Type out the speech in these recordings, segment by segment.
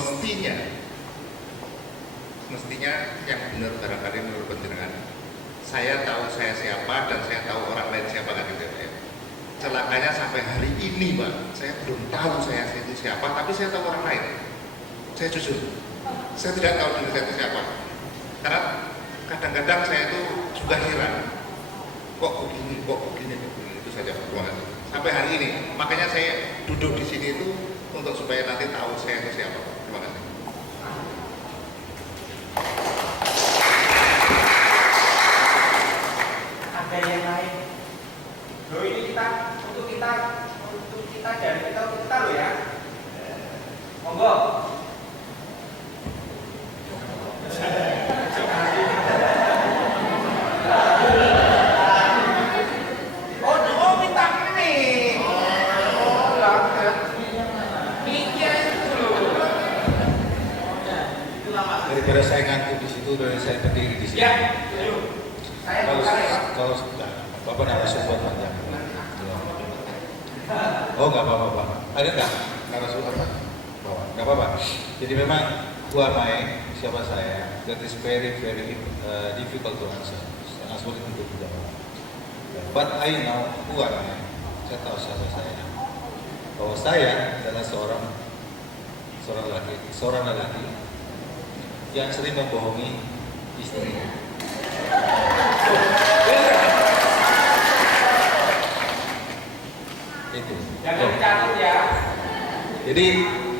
mestinya yang benar barangkali menurut panjenengan, saya tahu saya siapa dan saya tahu orang lain siapa kan gitu ya. Celakanya sampai hari ini Pak, saya belum tahu saya itu siapa, tapi saya tahu orang lain. Saya jujur, saya tidak tahu diri saya itu siapa. Karena kadang-kadang saya itu juga heran, kok begini, itu saja. Sampai hari ini, makanya saya duduk di sini itu untuk supaya nanti tahu saya itu siapa. Terima kasih. Ada yang lain? Loh ini untuk kita dari kita loh ya. Monggo. Oh minta nih. Oh lah. Mikir dulu. Daripada saya ngantuk di situ, dari saya berdiri di sini. Ya. Saya kalau sudah, Bapak narasumber panjang. Oh nggak apa-apa Pak. Ada nggak narasumber Pak? Nggak apa-apa. Jadi memang who am I, siapa saya? That is very difficult to answer. Sangat sulit untuk dijawab. But I know who am I. Saya tahu siapa saya. Bahwa saya adalah seorang lelaki yang sering membohongi istrinya. Itu. Jangan dicatat ya. Jadi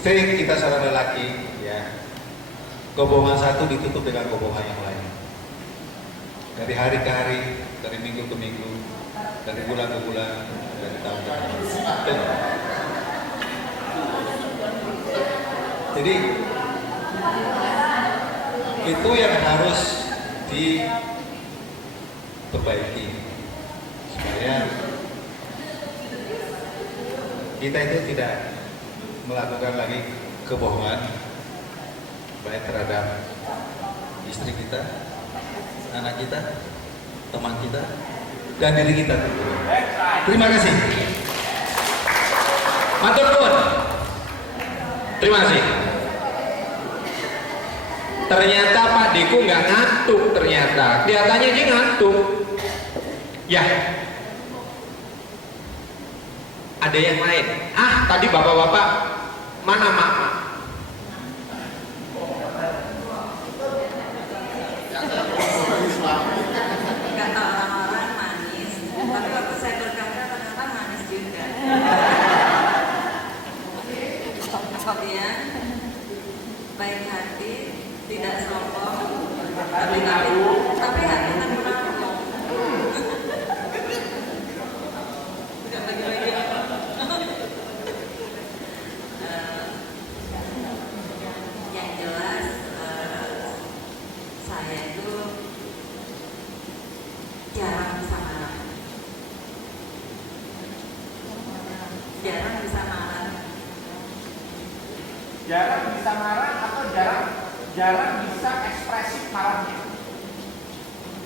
sering kita seorang lelaki ya, kebohongan satu ditutup dengan kebohongan yang lain. Dari hari ke hari, dari minggu ke minggu, dari bulan ke bulan, dari tahun ke tahun. Jadi itu yang harus diperbaiki supaya kita itu tidak melakukan lagi kebohongan baik terhadap istri kita, anak kita, teman kita, dan diri kita. Terima kasih. Matur nuwun. Terima kasih. Ternyata Pak Deku nggak ngantuk ternyata. Kelihatannya dia ngantuk. Ya. Ada yang lain. Tadi bapak-bapak mana mak? Kata orang-orang manis, tapi waktu saya berkata ternyata manis juga. Kemudian baik hati, tidak sombong, tapi hati tenang. Tidak bagi-bagi. Yang jelas saya itu jarang bisa marah. Jarang bisa marah. Jarang bisa marah atau jarang bisa ekspresif marahnya.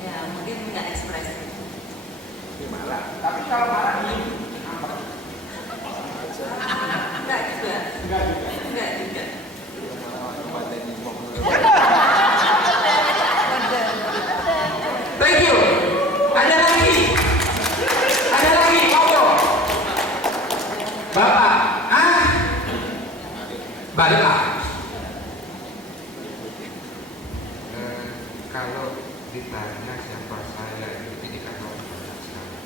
Ya mungkin nggak ekspresif. Marah. Tapi kalau marah ini apa? Enggak juga. Enggak juga. Enggak juga. Thank you. Ada lagi, monggo. Bapak, baliklah. Kalau ditanya siapa saya itu indikator banyak sekali.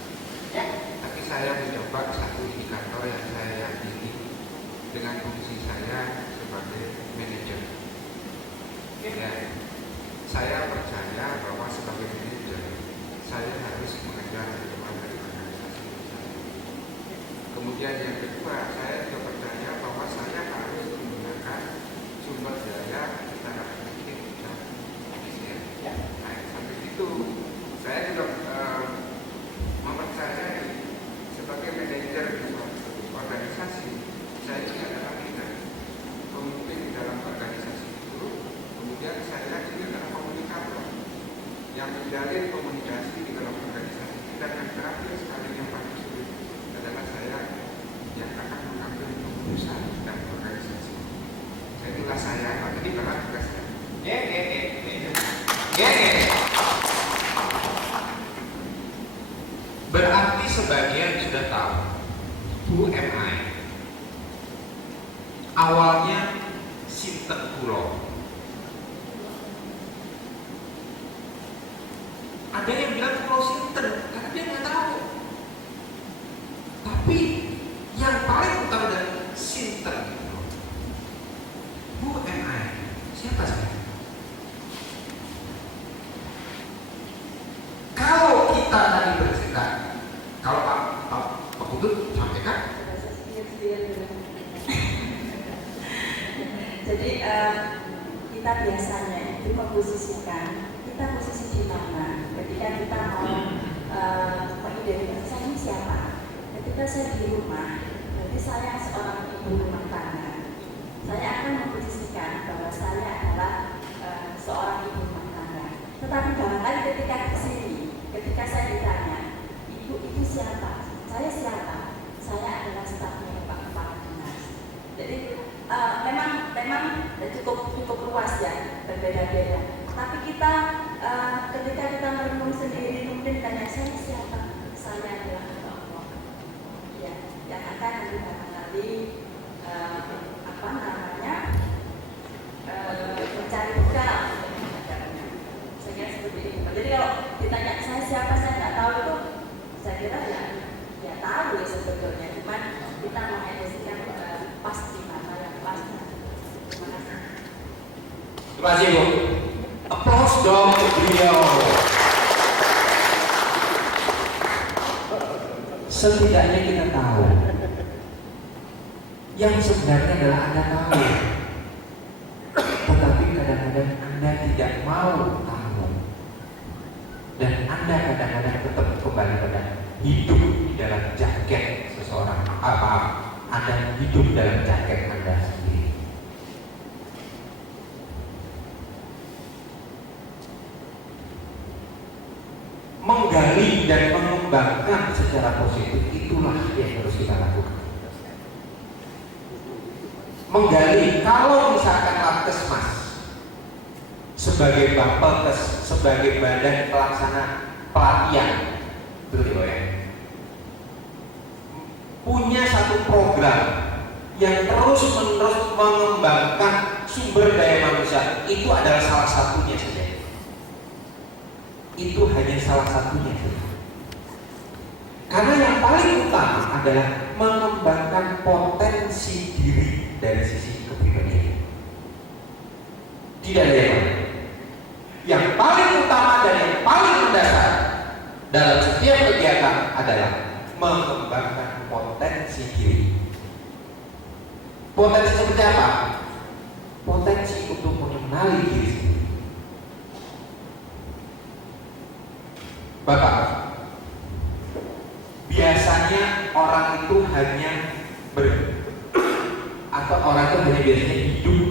Tapi saya mencoba satu indikator yang saya yakini dengan fungsi saya sebagai manajer. Ya, saya percaya bahwa sebagai manajer saya harus mengejar keuntungan dari organisasi saya. Kemudian yang kedua, saya juga percaya bahwa saya harus menggunakan sumber daya secara efektif dan efisien. Nah, sampai itu saya juga mempercayai sebagai manajer di suatu organisasi, saya ini adalah leader, pemimpin di dalam organisasi itu. Kemudian saya ini adalah komunikator yang menjalin komunikasi di dalam organisasi. Dan yang terakhir sekali yang paling sulit adalah saya yang akan tugas saya, Pak. Jadi karena tugas saya. Berarti sebagian sudah tahu who am I. Awalnya sinten kula. Ada yang bilang kula sinten karena dia nggak tahu. Tapi yang paling utama dari sinten itu, who am I? Siapa saya? Kalau kita tadi bercerita, kalau Pak Putut sampaikan, jadi kita biasanya itu memposisikan kita posisi di mana ketika kita mau mengidentifikasi ini siapa. Ketika saya di rumah, berarti saya seorang ibu rumah tangga. Saya akan memposisikan bahwa saya adalah seorang ibu rumah tangga. Tetapi barangkali ketika di sini, ketika saya ditanya, ibu itu siapa? Saya siapa? Saya adalah stafnya Pak Kepala Dinas. Jadi memang cukup luas ya, berbeda-beda. Tapi kita ketika kita merenung sendiri, mungkin tanya saya siapa? Saya adalah Allah. Ya, yang akan nanti apa namanya mencari cara untuk mengajarnya. Saya kira seperti itu. Jadi kalau ditanya saya siapa, saya nggak tahu itu, saya kira ya tahu ya sebetulnya. Cuman kita mengekspresikan pas di mana yang pas. Terima kasih. terima kasih Bu. Applause dong untuk beliau. Setidaknya kita tahu yang sebenarnya adalah Anda tahu, tetapi kadang-kadang Anda tidak mau tahu, dan Anda kadang-kadang tetap kembali pada hidup di dalam jaket seseorang. Anda hidup dalam jaket Anda sendiri. Menggali dan mengembangkan secara positif, itulah yang harus kita lakukan. Menggali, kalau misalkan Labkesmas sebagai Bapelkes, sebagai badan pelaksana pelatihan, betul ya, punya satu program yang terus-menerus mengembangkan sumber daya manusia, itu adalah salah satunya saja. Itu hanya salah satunya saja. Karena yang paling utama adalah mengembangkan potensi diri dari sisi kepribadian. Tidak ada yang lain. Yang paling utama dan yang paling mendasar dalam setiap kegiatan adalah mengembangkan potensi diri. Potensi seperti apa? Potensi untuk mengenali diri sendiri. Bapak, biasanya orang itu hanya biasanya hidup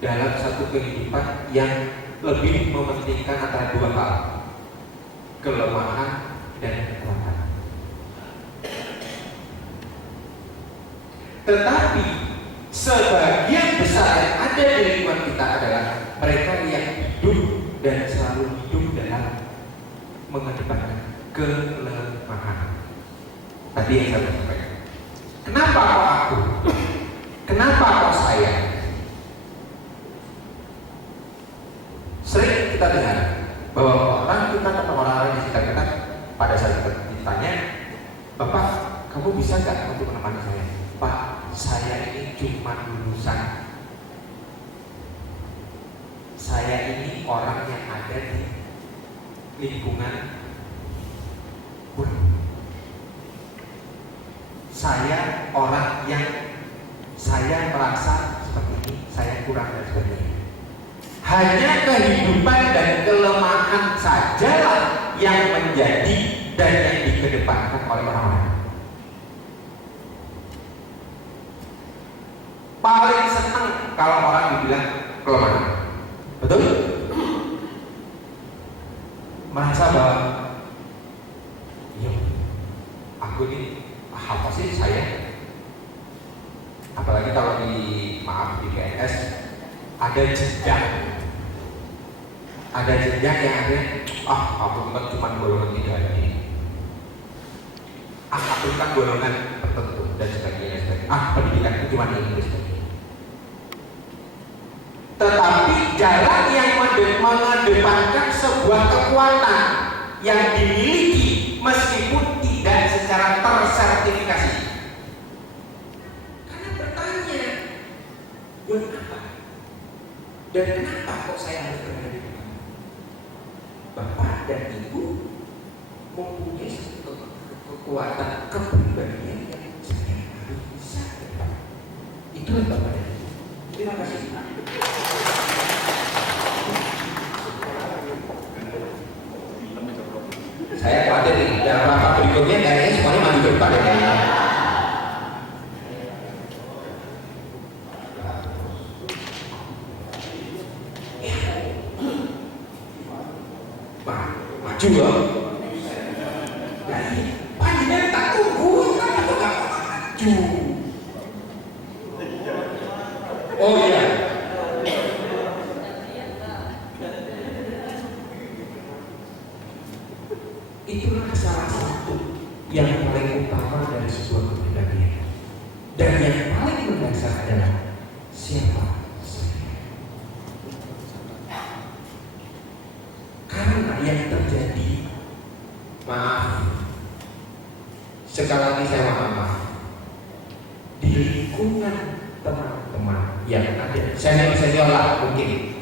dalam satu kehidupan yang lebih mementingkan antara dua hal, kelemahan dan kekuatan. Tetapi sebagian besar yang ada di lingkungan kita adalah mereka yang hidup dan selalu hidup dalam mengedepankan kelemahan. Tadi yang saya sampaikan. Kenapa kok aku? Kenapa kok saya? Sering kita dengar bahwa kita atau orang-orang di sekitar kita pada saat kita ditanya, Bapak, kamu bisa nggak untuk menemani saya? Pak, saya ini cuma lulusan. Saya ini orang yang ada di lingkungan kurang. Saya orang yang saya merasa seperti ini, saya kurang dan sebagainya. Hanya kehidupan dan kelemahan sajalah yang menjadi dan yang dikedepankan oleh orang-orang. Paling senang kalau orang dibilang kelemahan, betul? Merasa bahwa iya, aku ini apa sih saya? Apalagi kalau di PNS ada jenjang yang ada, akuntan cuma golongan 3 ini, akuntan golongan tertentu dan sebagainya, pendidikan itu cuma ini dan sebagainya. Tetapi jalan yang mengedepankan sebuah kekuatan yang dimiliki meskipun tidak secara tersertifikasi. Karena bertanya, buat apa? Dan kenapa kok saya harus berada di depan? Bapak dan Ibu mempunyai kekuatan kepribadian yang saya harus bisa. Itulah Bapak dan Ibu. Terima kasih. Saya khawatir nih, dalam rapat berikutnya kayaknya semuanya maju ke depan ya. Maju loh. Panjenengan tak tunggu, kan aku gak maju. Oh iya. Itulah salah satu yang paling utama dari sebuah kepribadian. Dan yang paling mendasar adalah siapa saya. Karena yang terjadi, maaf, sekali lagi saya maaf, di lingkungan teman-teman yang ada senior lah mungkin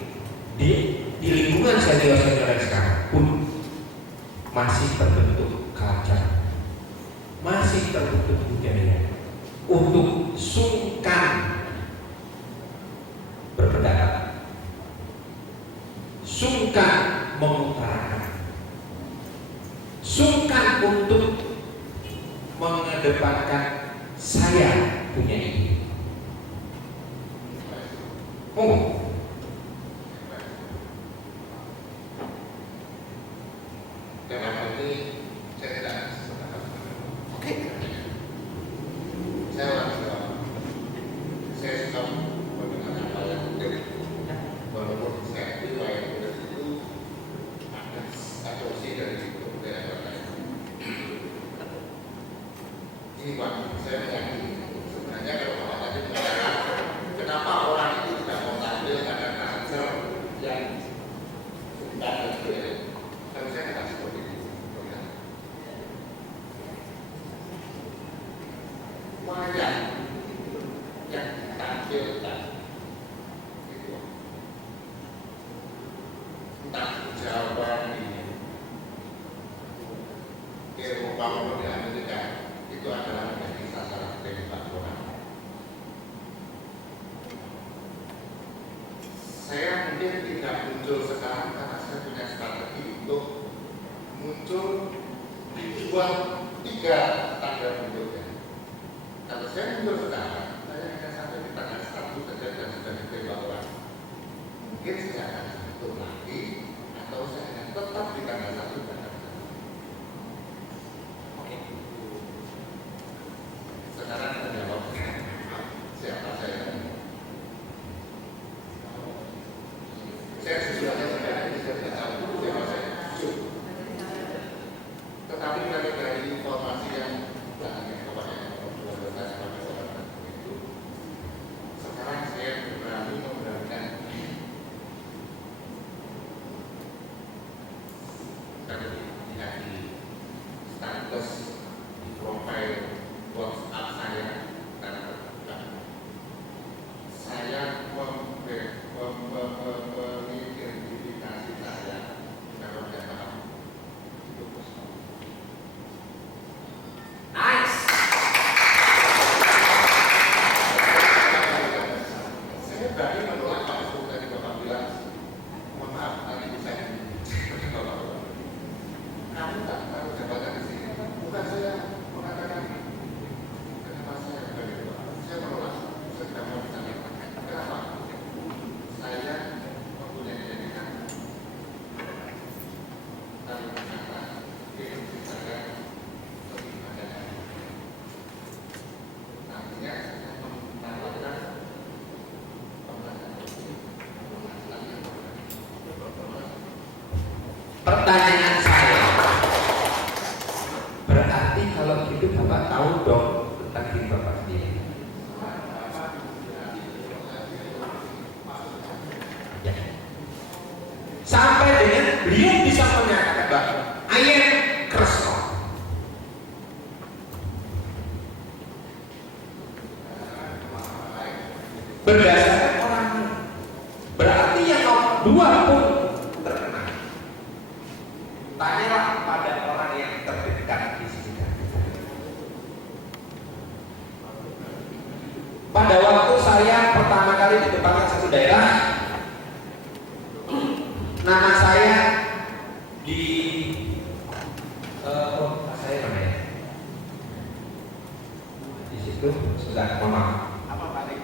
di lingkungan senior yang sekarang pun masih terbentuk culture, masih terbentuk budaya untuk sungkan berpendapat, sungkan mengutarakan, sungkan untuk mengedepankan saya punya ini. Oh, dalam ini saya tidak sepakat. oke. Saya orang Jawa. Saya suka mendengar apa yang dari walaupun saya riwayat itu ada asumsi dari daerah lain. Ini Pak, saya meyakini sebenarnya kalau Bapak tadi mengatakan kenapa orang itu tidak mau tampil karena culture yang tidak ada. Harusnya tidak seperti itu. Wayang yang ditampilkan itu entah Jawa di Eropa maupun di Amerika itu adalah menjadi sasaran tembak orang. Saya mungkin tidak muncul sekarang karena saya punya strategi untuk muncul di 2-3 tanggal berikutnya. Kalau saya muncul sekarang, saya hanya sampai di tanggal 1 saja dan sudah ditembak orang. Mungkin saya akan tutup lagi atau saya akan tetap di tanggal 1 dan oke. Sekarang kita jawab siapa saya. Saya sejujurnya saya tidak tahu siapa saya. Tetapi dari informasi yang belakangnya kepada itu, sekarang saya berani memberanikan di status di profil WhatsApp saya dan saya mengidentifikasi saya kalau tidak paham itu Nice. saya berani menolak Pak Yusuf tadi Bapak bilang mohon maaf nanti saya kamu tak tahu jabatan di sini bukan saya mengatakan kenapa saya begitu Pak saya menolak saya tidak mau disampaikan kenapa saya mempunyai identitas lalu kata itu saya lebih pada nantinya saya menawarkan pembelajaran berdasarkan orangnya. Berarti yang nomor 2 pun terkena. Tanyalah pada orang yang terdekat di sisi kanan. Pada waktu saya pertama kali ditempatkan satu daerah, nama saya di saya mana ya? Di situ sudah maaf. Apa Pak Dik?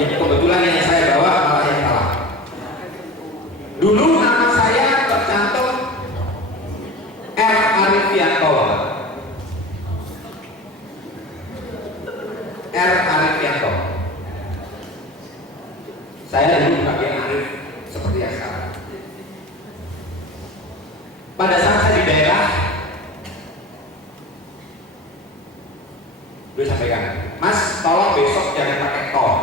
Ya kebetulan yang saya bawa malah yang salah. Dulu nama saya tercantum R. Arifianto. R. Arifianto. Saya dulu pakai Arif seperti yang sekarang. Pada saat saya di daerah, gue sampaikan, Mas, tolong besok jangan pakai tol.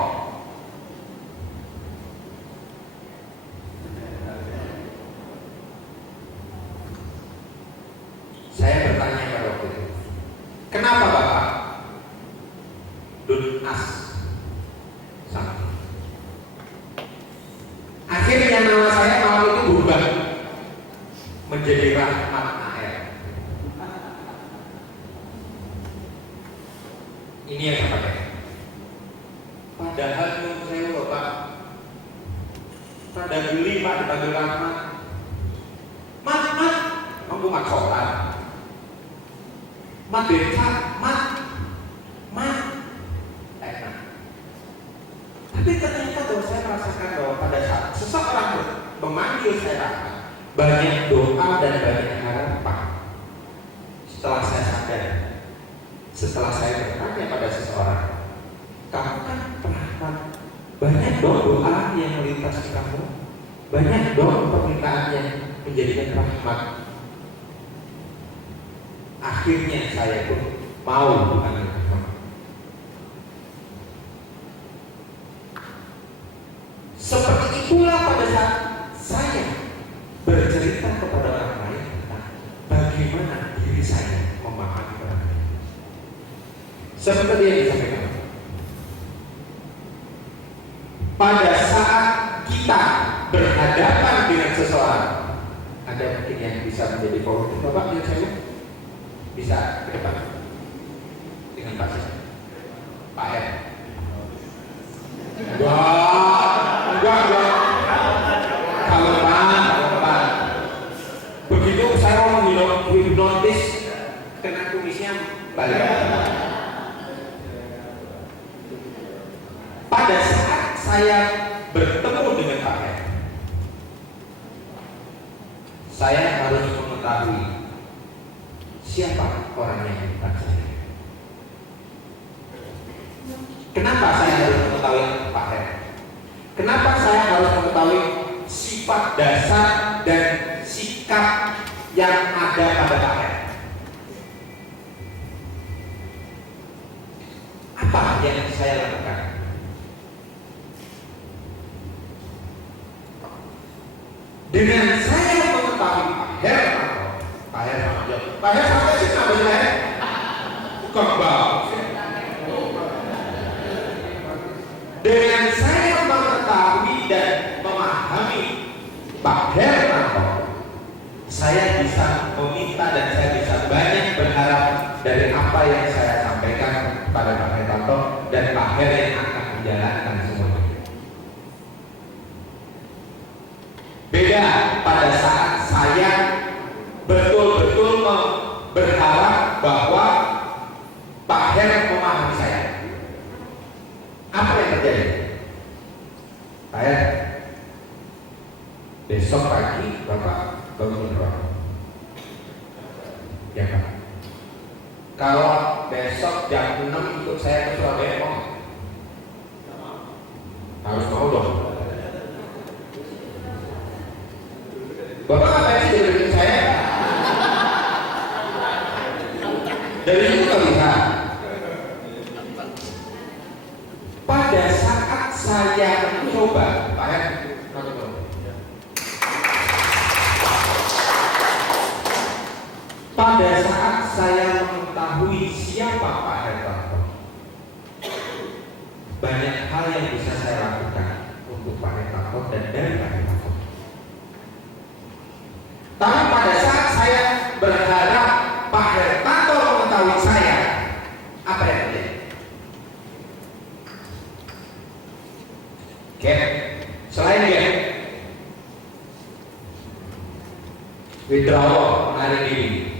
Saya bertanya pada waktu itu, kenapa Bapak? Don't ask something. Akhirnya nama saya malam itu berubah menjadi Rahmat AR. Ini yang saya pakai. Padahal menurut saya Bapak, pada geli Pak dipanggil Rahmat. Mat, kamu mat sholat. Mat beca, mat. Tapi ternyata bahwa saya merasakan bahwa pada saat seseorang memanggil saya Rahmat, banyak doa dan banyak harapan. Setelah saya sadar, setelah saya bertanya pada seseorang, kamu kan Rahmat, banyak doa yang melintas di kamu, banyak doa permintaan yang menjadikan rahmat. Akhirnya saya pun mau dipanggil Rahmat. Seperti itulah pada saat saya bercerita kepada orang lain tentang bagaimana diri saya memahami orang lain. Seperti yang disampaikan, pada saat kita berhadapan dengan seseorang, ada mungkin yang bisa menjadi volunteer. Bapak yang saya bisa ke depan dengan Pak Sis, Pak R. Enggak. Kalau Pak. Begitu saya mau hipnotis, kena kumisnya balik. Pada saat saya bertemu dengan Pak R, saya harus mengetahui siapa orang yang di depan saya. Kenapa saya harus mengetahui Pak R? Kenapa saya harus mengetahui sifat dasar dan sikap yang ada pada Pak R? Apa yang saya lakukan? Dengan saya mengetahui Pak R sama aja. Pak R sama aja kenapa sih Pak R? Bukan bau. Dengan saya mengetahui dan memahami Pak Hermanto, saya bisa meminta dan saya bisa banyak berharap dari apa yang saya sampaikan pada Pak Hermanto dan Pak Her yang akan menjalankan semuanya. Beda pada saat saya betul-betul berharap bahwa Pak Her memahami saya. Apa yang terjadi? Pak Her, besok pagi Bapak bangun ruang. Ya Pak. Kalau besok jam 6 ikut saya ke Surabaya mau? Harus mau dong. Bapak ngapain sih jadi bikin saya? Dari itu nggak bisa. Pada saat saya mencoba, Pak Her, pada saat saya mengetahui siapa Pak Hertanto, banyak hal yang bisa saya lakukan untuk Pak Hertanto dan dari Pak Hertanto. Tapi pada saat saya berharap Pak Hertanto mengetahui saya, apa yang terjadi? Selain dia withdrawal, menarik diri,